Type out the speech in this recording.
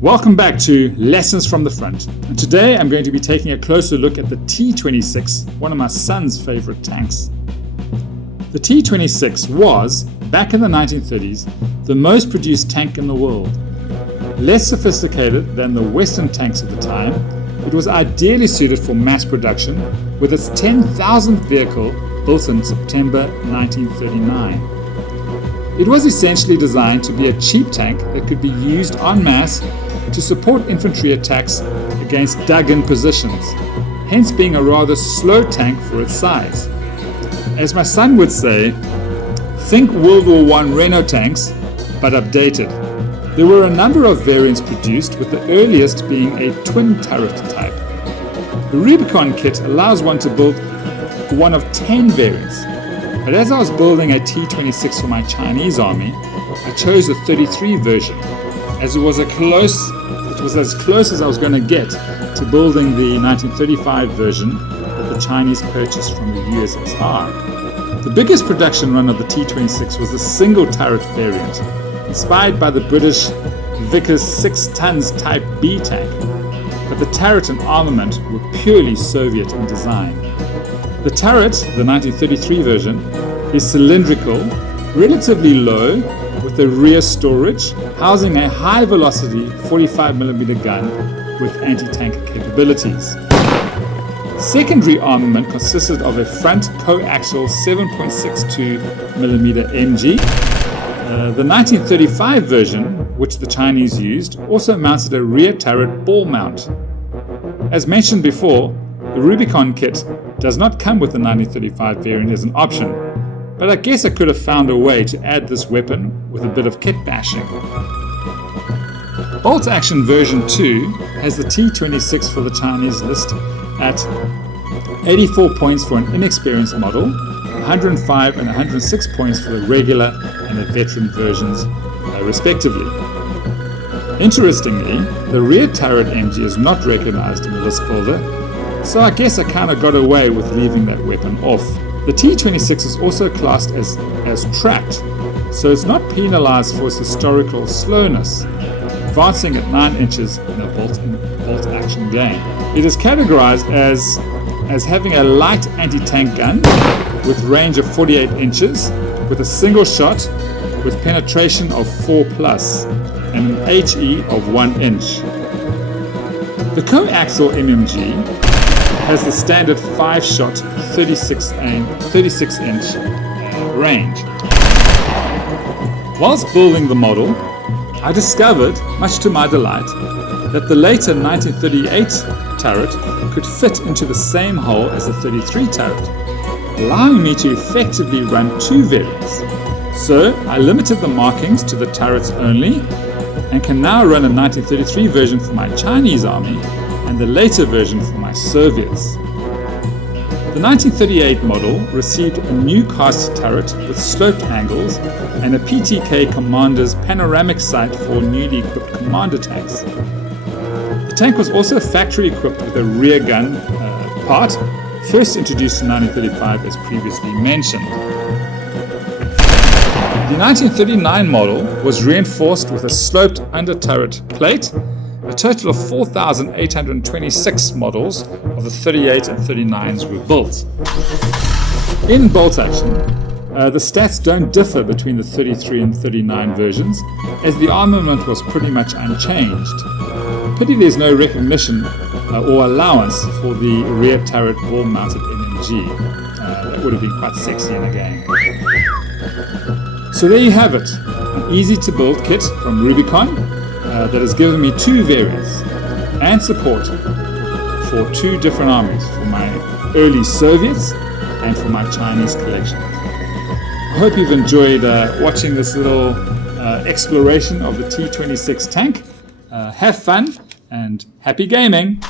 Welcome back to Lessons from the Front. And today I'm going to be taking a closer look at the T-26, one of my son's favorite tanks. The T-26 was, back in the 1930s, the most produced tank in the world. Less sophisticated than the Western tanks of the time, it was ideally suited for mass production with its 10,000th vehicle built in September 1939. It was essentially designed to be a cheap tank that could be used en masse to support infantry attacks against dug-in positions, hence being a rather slow tank for its size. As my son would say, think World War I Renault tanks, but updated. There were a number of variants produced, with the earliest being a twin turret type. The Rubicon kit allows one to build one of 10 variants. But as I was building a T-26 for my Chinese army, I chose the 33 version, as it was as close as I was going to get to building the 1935 version that the Chinese purchased from the USSR. The biggest production run of the T-26 was the single turret variant, inspired by the British Vickers 6 tons Type B tank, but the turret and armament were purely Soviet in design. The turret, the 1933 version, is cylindrical, relatively low, with a rear storage, housing a high-velocity 45mm gun with anti-tank capabilities. Secondary armament consisted of a front coaxial 7.62mm MG. The 1935 version, which the Chinese used, also mounted a rear turret ball mount. As mentioned before, the Rubicon kit does not come with the 1935 variant as an option, but I guess I could have found a way to add this weapon with a bit of kit bashing. Bolt Action version 2 has the T-26 for the Chinese list at 84 points for an inexperienced model, 105 and 106 points for the regular and the veteran versions, respectively. Interestingly, the rear turret MG is not recognized in the list folder, so I guess I kind of got away with leaving that weapon off. The T-26 is also classed as tracked, so it's not penalized for its historical slowness, advancing at 9 inches in a bolt action game. It is categorized as having a light anti-tank gun with range of 48 inches, with a single shot with penetration of 4+, and an HE of 1 inch. The coaxial MMG has the standard 5-shot 36-inch range. Whilst building the model, I discovered, much to my delight, that the later 1938 turret could fit into the same hole as the 33 turret, allowing me to effectively run 2 variants. So I limited the markings to the turrets only, and can now run a 1933 version for my Chinese army and the later version for my Soviets. The 1938 model received a new cast turret with sloped angles and a PTK Commander's panoramic sight for newly equipped commander tanks. The tank was also factory equipped with a rear gun part, first introduced in 1935 as previously mentioned. The 1939 model was reinforced with a sloped under-turret plate. A total of 4,826 models of the 38 and 39s were built. In bolt action, the stats don't differ between the 33 and 39 versions, as the armament was pretty much unchanged. Pity there's no recognition or allowance for the rear turret ball-mounted MMG. That would have been quite sexy in a game. So there you have it, an easy-to-build kit from Rubicon that has given me 2 variants and support for 2 different armies, for my early Soviets and for my Chinese collection. I hope you've enjoyed watching this little exploration of the T-26 tank. Have fun and happy gaming!